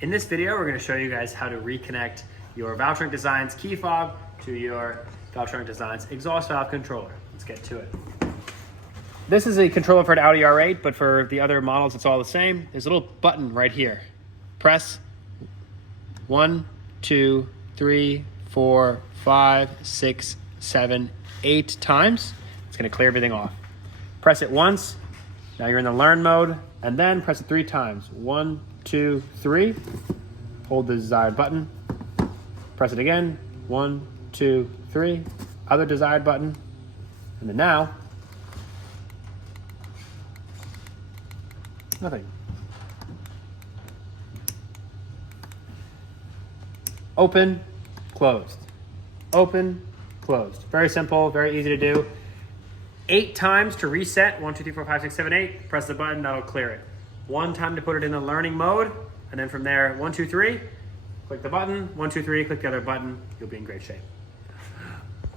In this video, we're going to show you guys how to reconnect your Valvetronic Designs key fob to your Valvetronic Designs exhaust valve controller. Let's get to it. This is a controller for an Audi R8, but for the other models, it's all the same. There's a little button right here. Press 1, 2, 3, 4, 5, 6, 7, 8 times. It's going to clear everything off. Press it once. Now you're in the learn mode, and then press it 3 times. 1, 2, 3. Hold the desired button. Press it again. 1, 2, 3. Other desired button. And then now, nothing. Open, closed. Open, closed. Very simple, very easy to do. 8 times to reset. 1, 2, 3, 4, 5, 6, 7, 8. Press the button, that'll clear it. 1 time to put it in the learning mode. And then from there, 1, 2, 3. Click the button. 1, 2, 3. Click the other button. You'll be in great shape.